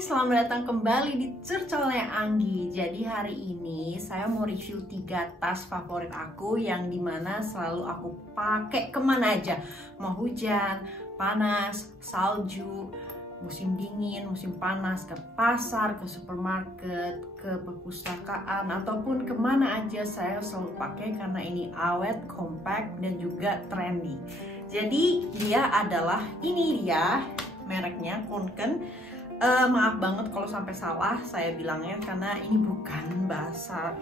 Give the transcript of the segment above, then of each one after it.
Selamat datang kembali di Cercolnya Anggi. Jadi hari ini saya mau review 3 tas favorit aku yang dimana selalu aku pakai kemana aja. Mau hujan, panas, salju, musim dingin, musim panas, ke pasar, ke supermarket, ke perpustakaan, ataupun kemana aja saya selalu pakai karena ini awet, compact, dan juga trendy. Jadi dia adalah, ini dia mereknya Konken. Maaf banget kalau sampai salah saya bilangnya karena ini bukan bahasa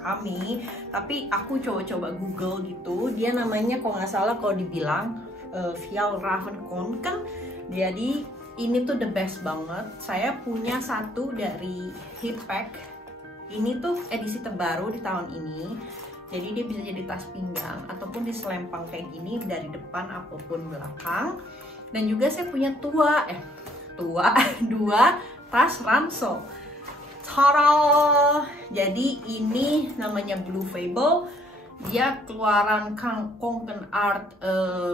kami, tapi aku coba-coba Google gitu. Dia namanya kalau nggak salah kalau dibilang Fjällräven Konken. Jadi ini tuh the best banget. Saya punya satu dari Hippack. Ini tuh edisi terbaru di tahun ini. Jadi dia bisa jadi tas pinggang ataupun diselempang kayak gini dari depan ataupun belakang. Dan juga saya punya dua tas ransel. Tada! Jadi ini namanya Blue Fable. Dia keluaran Konken Art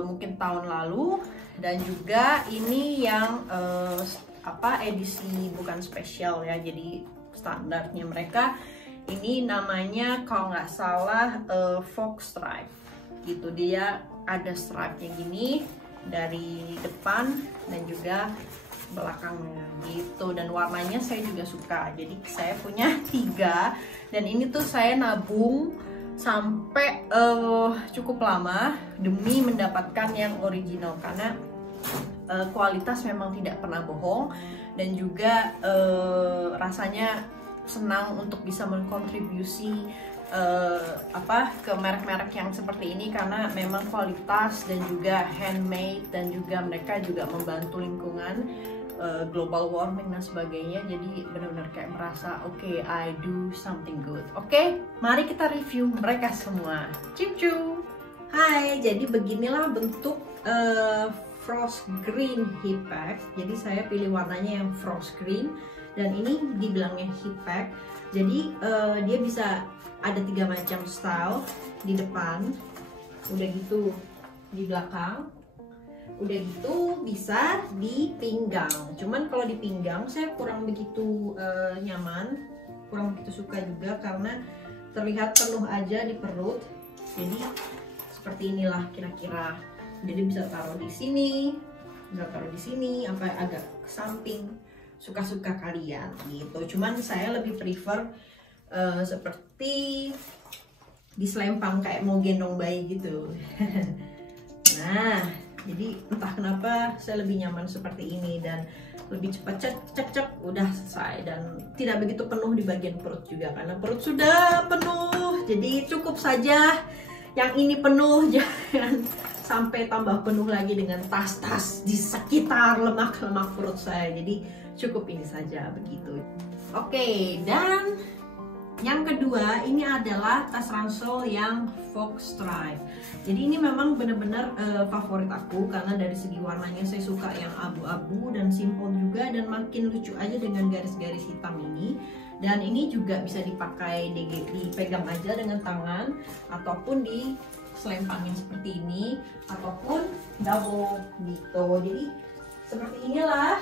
mungkin tahun lalu. Dan juga ini yang edisi bukan spesial ya. Jadi standarnya mereka. Ini namanya kalau nggak salah Fox Stripe. Gitu, dia ada stripe-nya gini dari depan dan juga belakangnya gitu, dan warnanya saya juga suka. Jadi saya punya 3 dan ini tuh saya nabung sampai cukup lama demi mendapatkan yang original karena kualitas memang tidak pernah bohong, dan juga rasanya senang untuk bisa mengkontribusi ke merek-merek yang seperti ini karena memang kualitas dan juga handmade, dan juga mereka juga membantu lingkungan, global warming dan sebagainya. Jadi benar-benar kayak merasa oke, I do something good. Oke, mari kita review mereka semua. Ciu. Hai, jadi beginilah bentuk frost green Hippack. Jadi saya pilih warnanya yang frost green dan ini dibilangnya Hippack. Jadi dia bisa ada 3 macam style di depan, udah gitu di belakang, udah gitu bisa di pinggang. Cuman kalau di pinggang saya kurang begitu nyaman, kurang begitu suka juga karena terlihat penuh aja di perut. Jadi seperti inilah kira-kira. Jadi bisa taruh di sini, bisa taruh di sini, apa agak ke samping, suka-suka kalian gitu. Cuman saya lebih prefer seperti diselempang kayak mau gendong bayi gitu. Nah, jadi entah kenapa saya lebih nyaman seperti ini dan lebih cepat, cep udah selesai, dan tidak begitu penuh di bagian perut juga karena perut sudah penuh. Jadi cukup saja yang ini penuh, jangan sampai tambah penuh lagi dengan tas-tas di sekitar lemak-lemak perut saya. Jadi cukup ini saja begitu. Oke, dan yang kedua ini adalah tas ransel yang Fox Stripe. Jadi ini memang benar-benar favorit aku karena dari segi warnanya saya suka yang abu-abu dan simple juga, dan makin lucu aja dengan garis-garis hitam ini. Dan ini juga bisa dipakai dipegang aja dengan tangan ataupun diselempangin seperti ini ataupun double gitu. Jadi seperti inilah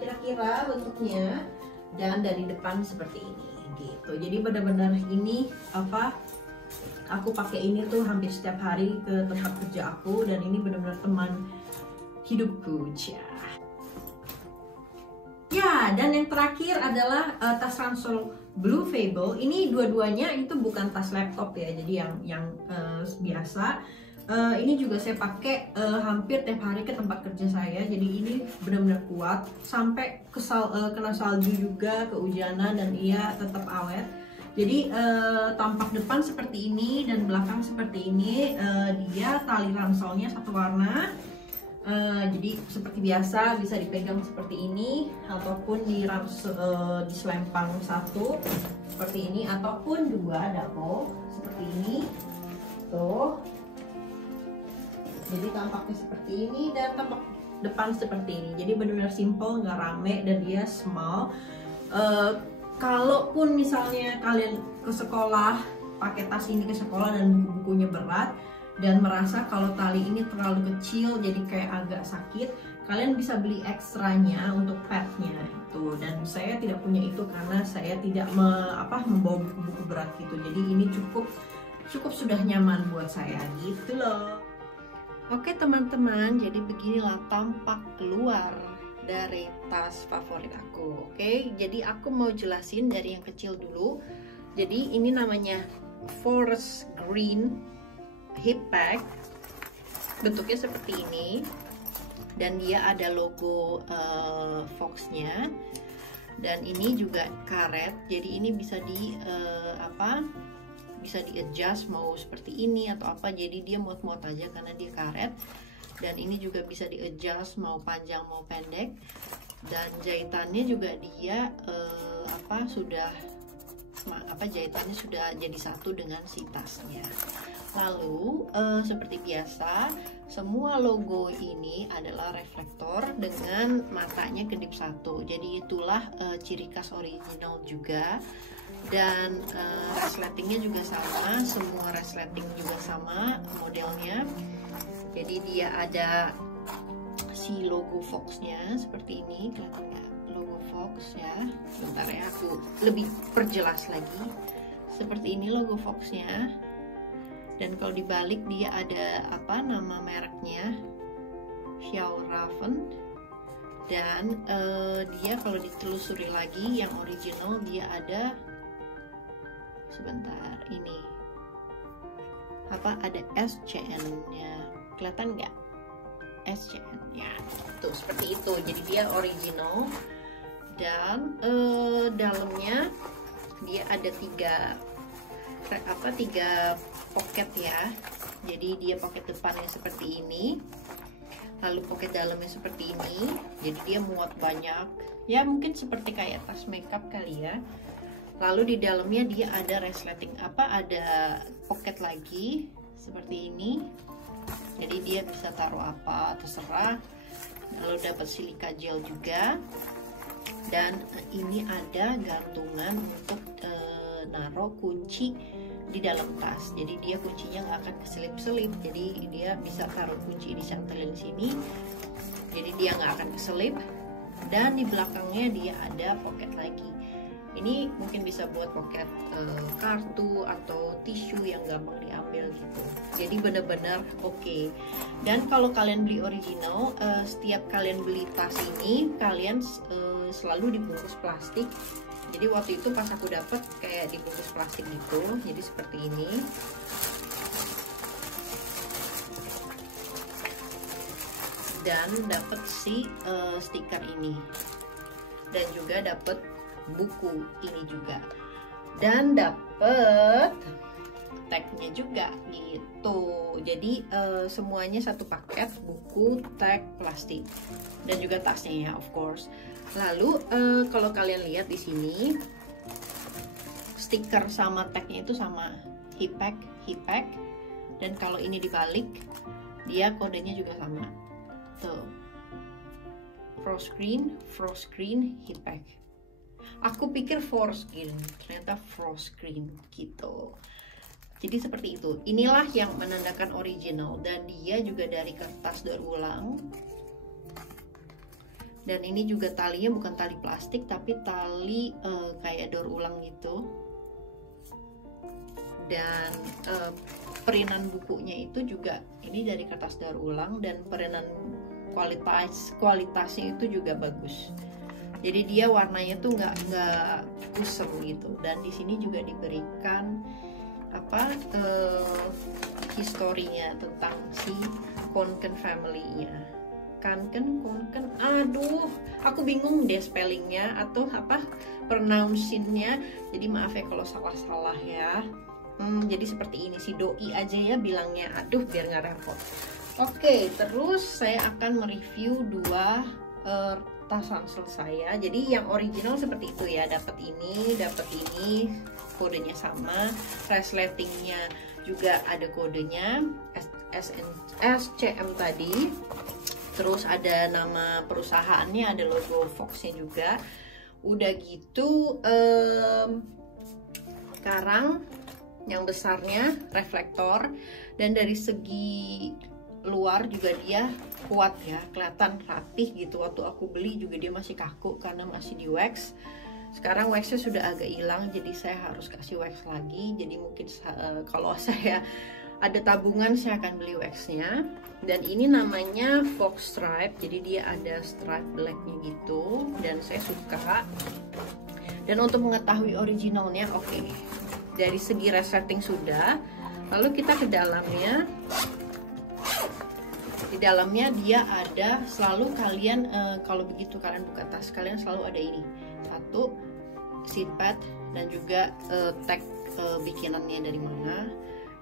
kira-kira bentuknya, dan dari depan seperti ini gitu. Jadi benar-benar ini aku pakai ini tuh hampir setiap hari ke tempat kerja aku, dan ini benar-benar teman hidupku ya. Dan yang terakhir adalah tas ransel Blue Fable. Ini dua-duanya itu bukan tas laptop ya, jadi yang biasa. Ini juga saya pakai hampir tiap hari ke tempat kerja saya. Jadi ini benar-benar kuat sampai kena salju juga, kehujanan, dan ia tetap awet. Jadi tampak depan seperti ini dan belakang seperti ini. Dia tali ranselnya satu warna. Jadi seperti biasa bisa dipegang seperti ini ataupun diselempang satu seperti ini ataupun 2 double seperti ini tuh. Jadi tampaknya seperti ini dan tampak depan seperti ini. Jadi benar-benar simple, nggak rame, dan dia small. Kalaupun misalnya kalian ke sekolah pakai tas ini ke sekolah dan buku-bukunya berat dan merasa kalau tali ini terlalu kecil jadi kayak agak sakit, kalian bisa beli ekstranya untuk padnya itu, dan tidak punya itu karena saya tidak membawa buku-buku berat gitu. Jadi ini cukup sudah nyaman buat saya gitu loh. Oke teman-teman, jadi beginilah tampak luar dari tas favorit aku. Oke, jadi aku mau jelasin dari yang kecil dulu. Jadi ini namanya Forest Green Hip Bag. Bentuknya seperti ini dan dia ada logo Fox-nya. Dan ini juga karet, jadi ini bisa bisa di adjust mau seperti ini atau apa, jadi dia muat-muat aja karena dia karet. Dan ini juga bisa di adjust mau panjang mau pendek, dan jahitannya juga dia jahitannya sudah jadi satu dengan si tasnya. Lalu seperti biasa, semua logo ini adalah reflektor dengan matanya kedip satu. Jadi itulah ciri khas original juga. Dan resletingnya juga sama, semua resleting juga sama modelnya. Jadi dia ada si logo Fox-nya seperti ini, kelihatan nggak logo Fox ya? Bentar ya, aku lebih perjelas lagi. Seperti ini logo Fox-nya. Dan kalau dibalik dia ada nama mereknya, Fjällräven. Dan dia kalau ditelusuri lagi yang original dia ada, sebentar, ini ada SCN-nya, kelihatan nggak SCN ya, tuh seperti itu. Jadi dia original. Dan dalamnya dia ada tiga pocket ya. Jadi dia pocket depannya seperti ini, lalu pocket dalamnya seperti ini. Jadi dia muat banyak ya, mungkin seperti kayak tas makeup kali ya. Lalu di dalamnya dia ada resleting ada pocket lagi seperti ini. Jadi dia bisa taruh apa terserah. Lalu dapat silika gel juga. Dan ini ada gantungan untuk naruh kunci di dalam tas. Jadi dia kuncinya nggak akan keselip-selip. Jadi dia bisa taruh kunci dicantelin sini. Jadi dia nggak akan keselip. Dan di belakangnya dia ada pocket lagi. Ini mungkin bisa buat pocket kartu atau tisu yang gampang diambil gitu. Jadi benar-benar oke. Dan kalau kalian beli original, setiap kalian beli tas ini, kalian selalu dibungkus plastik. Jadi waktu itu pas aku dapet kayak dibungkus plastik gitu. Jadi seperti ini. Dan dapet si stiker ini. Dan juga dapet buku ini juga, dan dapet tagnya juga gitu. Jadi semuanya satu paket, buku, tag, plastik, dan juga tasnya ya, of course. Lalu kalau kalian lihat di sini stiker sama tagnya itu sama, hip bag. Dan kalau ini dibalik dia kodenya juga sama tuh, frost green hip bag. Aku pikir foreskin, ternyata frost green gitu. Jadi seperti itu. Inilah yang menandakan original, dan dia juga dari kertas daur ulang. Dan ini juga talinya bukan tali plastik, tapi tali kayak daur ulang gitu. Dan perinan bukunya itu juga ini dari kertas daur ulang, dan perinan kualitasnya itu juga bagus. Jadi dia warnanya tuh nggak kusam gitu. Dan di sini juga diberikan historinya tentang si Konken family-nya. Konken, aduh, aku bingung deh spellingnya atau pronounce-nya. Jadi maaf ya kalau salah-salah ya. Jadi seperti ini, si doi aja ya bilangnya. Aduh, biar nggak repot. Oke, terus saya akan mereview dua tas ransel saya. Jadi yang original seperti itu ya, dapat ini, kodenya sama, resletingnya juga ada kodenya SCM tadi. Terus ada nama perusahaannya, ada logo Fox-nya juga. Udah gitu sekarang yang besarnya reflektor, dan dari segi luar juga dia kuat ya, kelihatan rapih gitu. Waktu aku beli juga dia masih kaku karena masih di wax. Sekarang waxnya sudah agak hilang, jadi saya harus kasih wax lagi. Jadi mungkin kalau saya ada tabungan saya akan beli waxnya. Dan ini namanya Fox Stripe, jadi dia ada stripe blacknya gitu, dan saya suka. Dan untuk mengetahui originalnya, oke, dari segi resleting sudah. Lalu kita ke dalamnya. Di dalamnya dia ada selalu kalian kalau begitu kalian buka tas kalian selalu ada ini, satu seat pad dan juga tag bikinannya dari mana,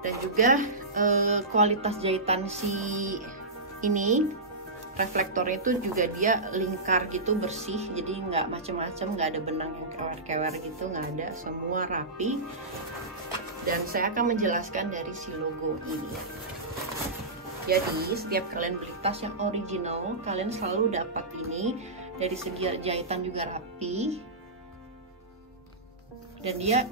dan juga kualitas jahitan si ini reflektornya itu juga dia lingkar gitu, bersih, jadi nggak macam-macam, nggak ada benang yang kewer-kewer gitu, nggak ada, semua rapi. Dan saya akan menjelaskan dari si logo ini. Jadi setiap kalian beli tas yang original, kalian selalu dapat ini. Dari segi jahitan juga rapi. Dan dia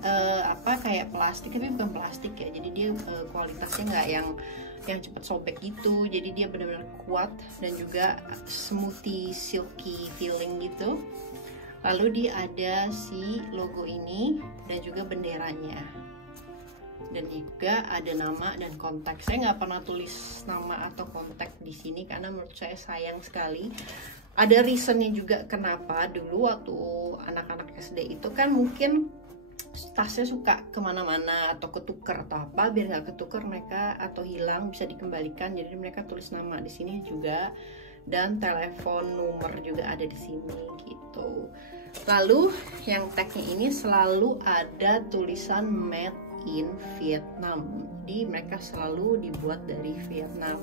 kayak plastik, tapi bukan plastik ya. Jadi dia kualitasnya nggak yang cepat sobek gitu. Jadi dia benar-benar kuat dan juga smoothie, silky feeling gitu. Lalu dia ada si logo ini dan juga benderanya. Dan juga ada nama dan kontak. Saya nggak pernah tulis nama atau kontak di sini karena menurut saya sayang sekali. Ada reasonnya juga kenapa. Dulu waktu anak-anak SD itu kan mungkin tasnya suka kemana-mana atau ketuker atau apa, biar nggak ketuker mereka atau hilang bisa dikembalikan. Jadi mereka tulis nama di sini juga, dan telepon nomor juga ada di sini gitu. Lalu yang tagnya ini selalu ada tulisan made in Vietnam. Jadi mereka selalu dibuat dari Vietnam.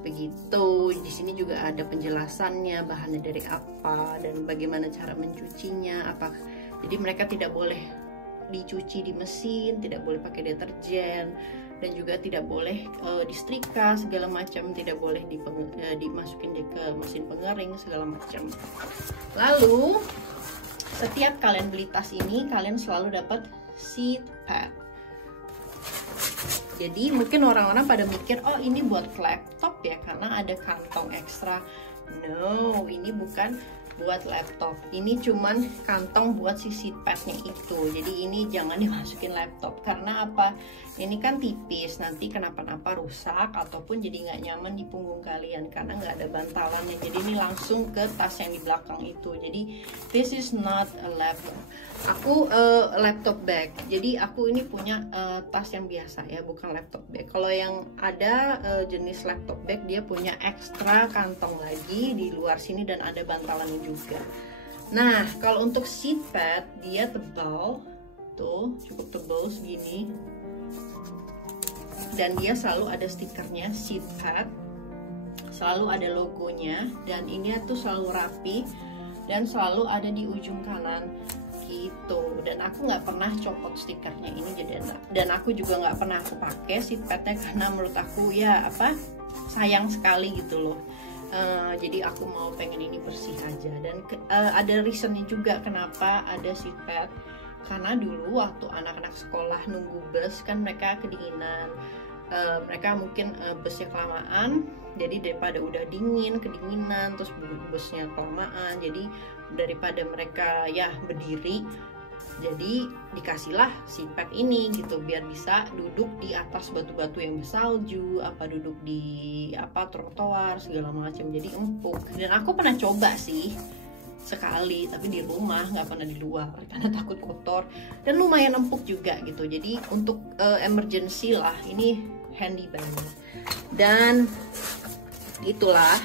Begitu. Di sini juga ada penjelasannya, bahannya dari apa dan bagaimana cara mencucinya, apa. Jadi mereka tidak boleh dicuci di mesin, tidak boleh pakai deterjen, dan juga tidak boleh disetrika segala macam, tidak boleh dimasukin ke mesin pengering segala macam. Lalu setiap kalian beli tas ini, kalian selalu dapat seat pad. Jadi mungkin orang-orang pada mikir, oh ini buat laptop ya karena ada kantong ekstra. No, ini bukan buat laptop. Ini cuman kantong buat si seat padnya itu. Jadi ini jangan dimasukin laptop karena apa? Ini kan tipis, nanti kenapa-napa rusak ataupun jadi nggak nyaman di punggung kalian karena nggak ada bantalannya. Jadi ini langsung ke tas yang di belakang itu. Jadi this is not a laptop. Aku laptop bag. Jadi aku ini punya tas yang biasa ya, bukan laptop bag. Kalau yang ada jenis laptop bag, dia punya ekstra kantong lagi di luar sini dan ada bantalannya juga. Nah, kalau untuk seat pad dia tebal, tuh cukup tebal segini. Dan dia selalu ada stikernya seat pad, selalu ada logonya, dan ini tuh selalu rapi dan selalu ada di ujung kanan gitu. Dan aku nggak pernah copot stikernya ini, jadi dan aku juga nggak pernah aku pakai seat padnya karena menurut aku ya sayang sekali gitu loh. Jadi aku mau pengen ini bersih aja. Dan ada reasonnya juga kenapa ada seat pad, karena dulu waktu anak-anak sekolah nunggu bus kan mereka kedinginan, mereka mungkin busnya kelamaan, jadi daripada udah kedinginan terus busnya kelamaan, jadi daripada mereka ya berdiri, jadi dikasihlah seat pad ini gitu biar bisa duduk di atas batu-batu yang bersalju, duduk di trotoar segala macam, jadi empuk. Dan aku pernah coba sih sekali, tapi di rumah, nggak pernah di luar karena takut kotor, dan lumayan empuk juga gitu. Jadi untuk emergency lah ini handy banget. Dan itulah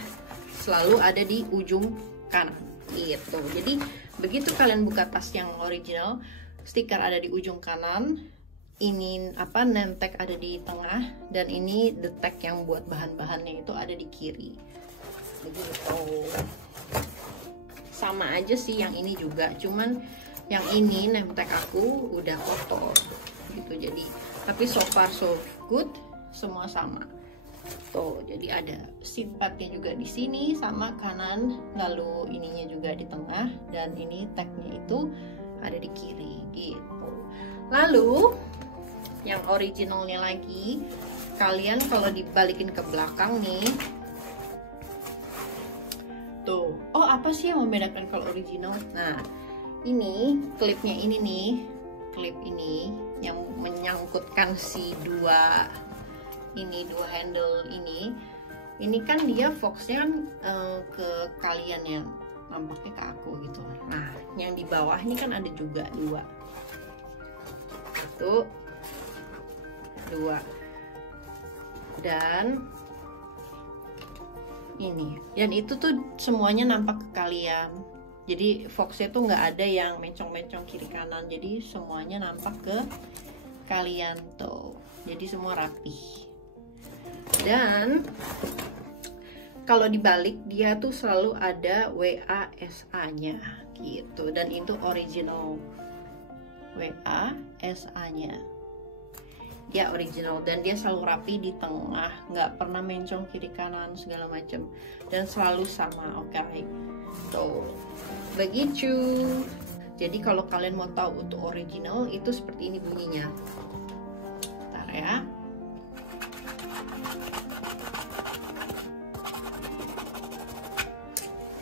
selalu ada di ujung kanan gitu. Jadi begitu kalian buka tas yang original, stiker ada di ujung kanan, ini name tag ada di tengah, dan ini the tag yang buat bahan-bahannya itu ada di kiri. Begitu. Sama aja sih yang ini juga, cuman yang ini name tag aku udah kotor gitu. Jadi tapi so far so good, semua sama. Tuh, jadi ada seat padnya juga di sini sama kanan, lalu ininya juga di tengah, dan ini tagnya itu ada di kiri gitu. Lalu yang originalnya lagi, kalian kalau dibalikin ke belakang nih, tuh, oh apa sih yang membedakan kalau original? Nah, ini klipnya ini nih, klip ini yang menyangkutkan si dua handle ini kan dia fokusnya kan ke kalian yang nampaknya ke aku gitu. Nah, yang di bawah ini kan ada juga dua, satu, dua, dan ini, dan itu tuh semuanya nampak ke kalian. Jadi foxnya tuh nggak ada yang mencong-mencong kiri kanan, jadi semuanya nampak ke kalian tuh. Jadi semua rapi. Dan kalau dibalik dia tuh selalu ada WASA-nya gitu, dan itu original WASA-nya. Dia original dan dia selalu rapi di tengah, nggak pernah mencong kiri kanan segala macam, dan selalu sama. Oke, tuh begitu. Jadi kalau kalian mau tahu untuk original itu seperti ini bunyinya. Bentar ya.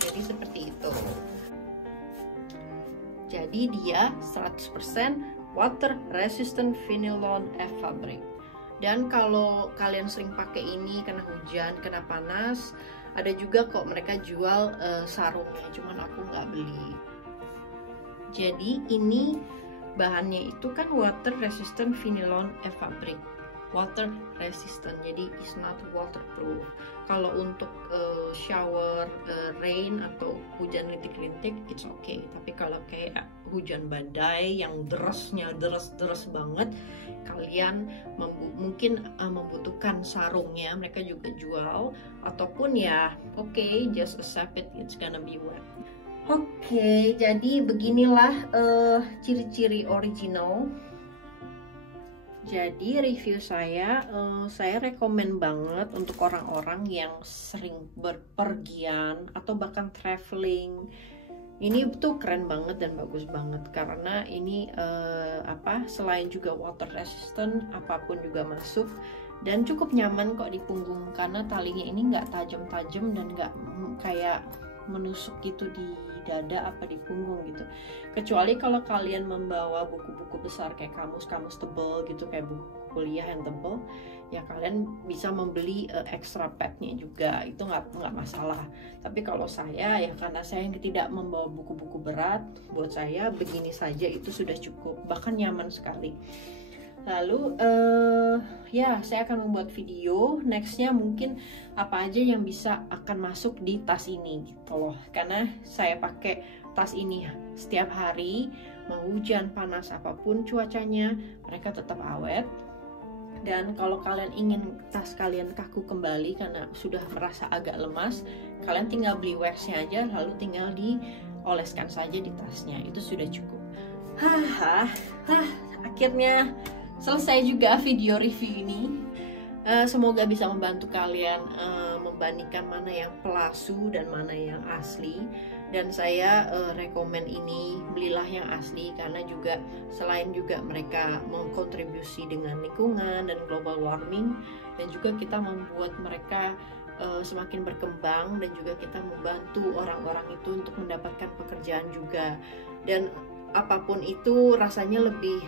Jadi seperti itu. Jadi dia 100% water resistant Finilon F fabric. Dan kalau kalian sering pakai ini kena hujan, kena panas, ada juga kok mereka jual sarungnya, cuman aku nggak beli. Jadi ini bahannya itu kan water resistant Finilon F fabric, water resistant, jadi is not waterproof. Kalau untuk shower rain atau hujan rintik-rintik it's okay, tapi kalau kayak hujan badai yang derasnya deras banget, kalian mungkin membutuhkan sarungnya, mereka juga jual, ataupun ya oke, just accept it, it's gonna be wet. Oke, jadi beginilah ciri-ciri original. Jadi review saya rekomen banget untuk orang-orang yang sering berpergian atau bahkan traveling. Ini tuh keren banget dan bagus banget karena ini selain juga water resistant, apapun juga masuk, dan cukup nyaman kok di punggung karena talinya ini nggak tajam-tajam dan nggak kayak menusuk gitu di dada apa di punggung gitu. Kecuali kalau kalian membawa buku-buku besar kayak kamus-kamus tebel gitu, kayak buku kuliah yang tebel, ya kalian bisa membeli extra padnya juga, itu nggak masalah. Tapi kalau saya, ya karena saya tidak membawa buku-buku berat, buat saya begini saja itu sudah cukup, bahkan nyaman sekali. Lalu ya saya akan membuat video nextnya mungkin apa aja yang bisa akan masuk di tas ini gitu loh, karena saya pakai tas ini setiap hari, mau hujan panas apapun cuacanya mereka tetap awet. Dan kalau kalian ingin tas kalian kaku kembali karena sudah merasa agak lemas, kalian tinggal beli waxnya aja, lalu tinggal dioleskan saja di tasnya, itu sudah cukup. Akhirnya selesai juga video review ini. Semoga bisa membantu kalian membandingkan mana yang palsu dan mana yang asli. Dan saya rekomen ini, belilah yang asli karena juga selain juga mereka mengkontribusi dengan lingkungan dan global warming, dan juga kita membuat mereka semakin berkembang, dan juga kita membantu orang-orang itu untuk mendapatkan pekerjaan juga. Dan apapun itu rasanya lebih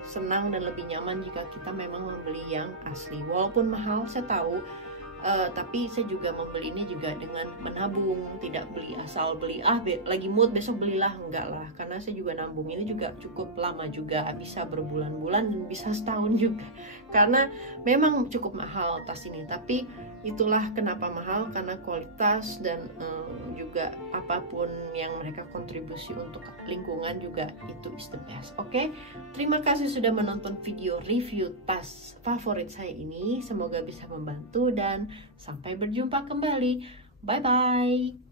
senang dan lebih nyaman jika kita memang membeli yang asli. Walaupun mahal, saya tahu, tapi saya juga membelinya juga dengan menabung, tidak beli asal beli lagi mood besok belilah, enggak lah, karena saya juga nabung ini juga cukup lama juga, bisa berbulan-bulan dan bisa setahun juga, karena memang cukup mahal tas ini. Tapi itulah kenapa mahal, karena kualitas dan juga apapun yang mereka kontribusi untuk lingkungan juga itu is the best. Oke, terima kasih sudah menonton video review tas favorit saya ini, semoga bisa membantu dan sampai berjumpa kembali. Bye bye.